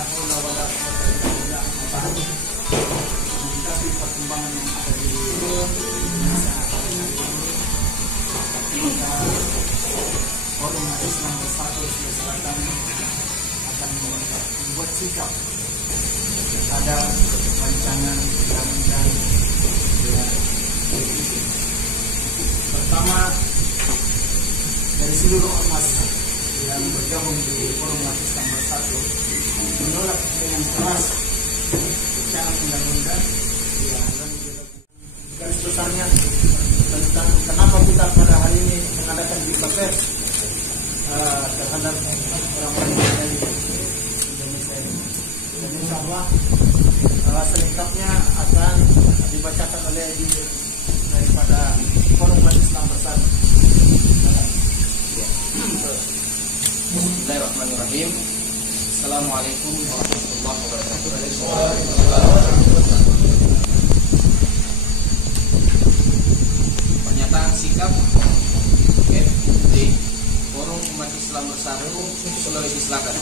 haula wala quwwata illa billah. Menyikapi perkembangan yang ada di Indonesia kita Forum Islam Bersatu Sulawesi Selatan akan membuat sikap terhadap rancangan undang-undang revisi. Pertama, dari seluruh ormas yang bergabung di Forum Islam Bersatu menolak dengan keras rancangan undang-undang garis besarnya tentang kenapa kita pada hari ini mengadakan jumpa pers terhadap orang-orang dari Indonesia ini. Dan insya Allah selengkapnya akan dibacakan oleh daripada Forum Islam Bersatu. Bismillahirrahmanirrahim. Assalamualaikum warahmatullahi wabarakatuh. Pernyataan sikap FUB Forum Umat Islam Bersatu Sulawesi Selatan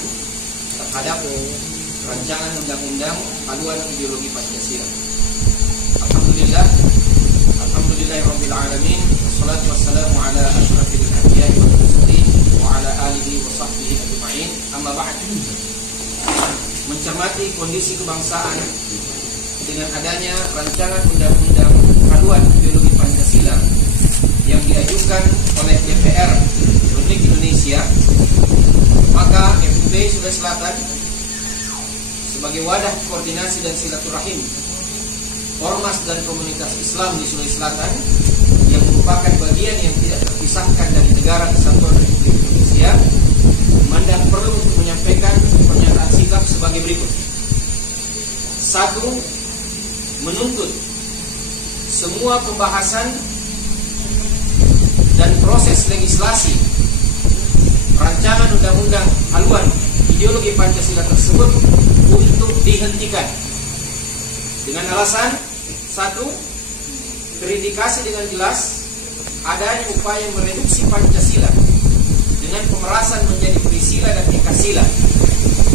terhadap rancangan undang-undang haluan ideologi Pancasila. Alhamdulillahirabbil alamin. Wassalatu wassalamu ala asyrafil anbiya'i wal mursalin wa ala alihi wa sahbihi ajma'in. Amma ba'd. Mencermati kondisi kebangsaan dengan adanya rancangan undang-undang haluan ideologi Pancasila yang diajukan oleh DPR Republik Indonesia, maka FUB Sulawesi Selatan sebagai wadah koordinasi dan silaturahim ormas dan komunitas Islam di Sulawesi Selatan yang merupakan bagian yang tidak terpisahkan dari Negara Kesatuan Republik Indonesia, memandang perlu untuk menyampaikan pernyataan sikap sebagai berikut. 1. Menuntut semua pembahasan dan proses legislasi rancangan undang-undang haluan ideologi Pancasila tersebut untuk dihentikan dengan alasan 1. Terindikasi dengan jelas adanya upaya mereduksi Pancasila dengan pemerasan menjadi trisila dan ekasila,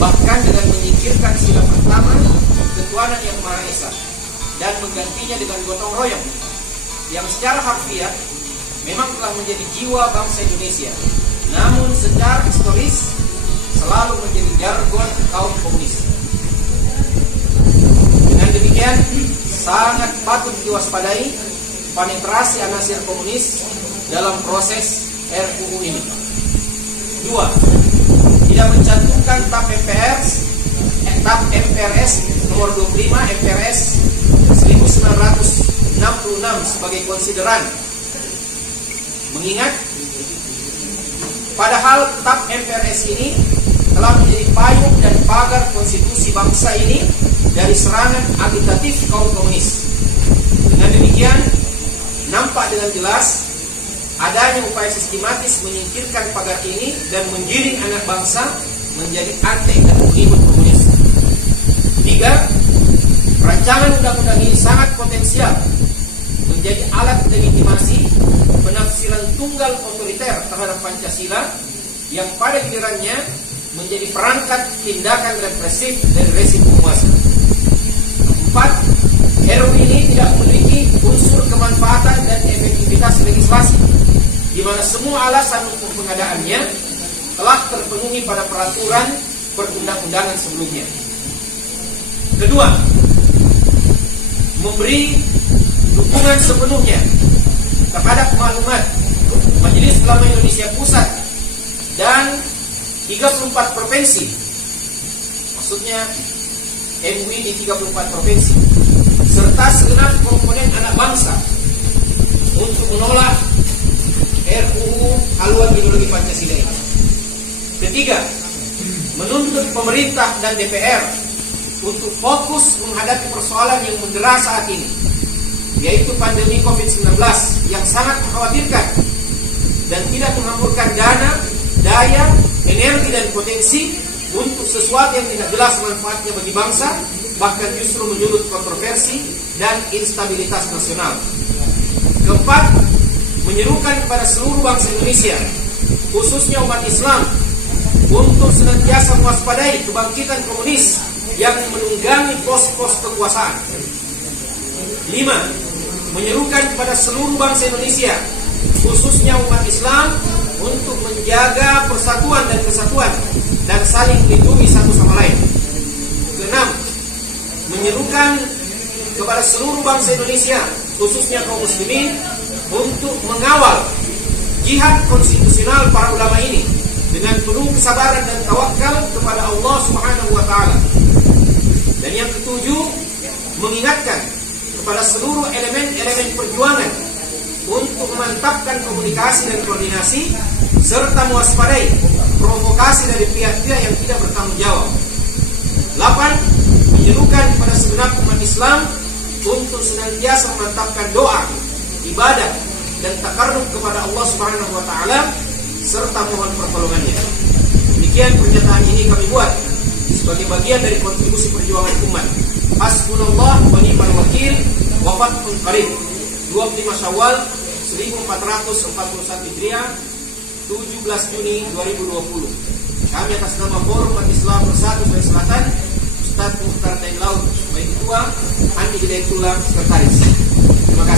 bahkan dengan menyingkirkan sila pertama ketuhanan yang Maha Esa dan menggantinya dengan gotong royong yang secara harfiah memang telah menjadi jiwa bangsa Indonesia, namun secara historis selalu menjadi jargon kaum komunis. Dengan demikian, sangat patut diwaspadai penetrasi anasir komunis dalam proses RUU ini. 2. Tidak mencantumkan TAP MPRS nomor 25 MPRS 1966 sebagai konsideran, mengingat padahal TAP MPRS ini telah menjadi payung dan pagar konstitusi bangsa ini dari serangan agitatif kaum komunis. Dengan demikian, nampak dengan jelas adanya upaya sistematis menyingkirkan pagar ini dan menggiring anak bangsa menjadi antek dan pengikut komunis. 3. Rancangan undang-undang ini sangat potensial menjadi alat legitimasi penafsiran tunggal otoriter terhadap Pancasila yang pada gilirannya menjadi perangkat tindakan represif dari rezim penguasa. 4. RUU ini tidak memiliki unsur kemanfaatan dan efektivitas legislasi, di mana semua alasan untuk pengadaannya telah terpenuhi pada peraturan perundang-undangan sebelumnya. Kedua, memberi dukungan sepenuhnya terhadap maklumat Majelis Ulama Indonesia Pusat dan 34 provinsi, maksudnya MUI di 34 provinsi, serta segenap komponen anak bangsa untuk menolak RUU haluan ideologi Pancasila ini. Ketiga, menuntut pemerintah dan DPR untuk fokus menghadapi persoalan yang mendera saat ini, yaitu pandemi COVID-19 yang sangat mengkhawatirkan dan tidak menghamburkan dana, daya, energi dan potensi untuk sesuatu yang tidak jelas manfaatnya bagi bangsa, bahkan justru menyulut kontroversi dan instabilitas nasional. Keempat, menyerukan kepada seluruh bangsa Indonesia, khususnya umat Islam, untuk senantiasa mewaspadai kebangkitan komunis yang menunggangi pos-pos kekuasaan. 5. Menyerukan kepada seluruh bangsa Indonesia, khususnya umat Islam, untuk menjaga persatuan dan kesatuan dan saling melindungi satu sama lain. 6. Menyerukan kepada seluruh bangsa Indonesia, khususnya kaum muslimin, untuk mengawal jihad konstitusional para ulama ini dengan penuh kesabaran dan tawakal kepada Allah Subhanahu wa taala. Dan yang ketujuh, mengingatkan kepada seluruh elemen-elemen perjuangan untuk memantapkan komunikasi dan koordinasi serta mewaspadai provokasi dari pihak-pihak yang tidak bertanggung jawab. 8. Menyerukan kepada segenap umat Islam untuk senantiasa memantapkan doa, ibadah, dan takarrub kepada Allah Subhanahu wa taala serta mohon pertolongannya. Demikian pernyataan ini kami buat sebagai bagian dari kontribusi perjuangan umat. Hasbunallah wa ni'mal wakil. Wafatun qarib. 25 Syawal 1441 Hijriah, 17 Juni 2020. Kami atas nama Forum Umat Islam Bersatu Sulawesi Selatan, Ustaz Mukhtar Tain Laut, Baik Ketua, Andi Hidayatullah, Sekretaris. Terima kasih.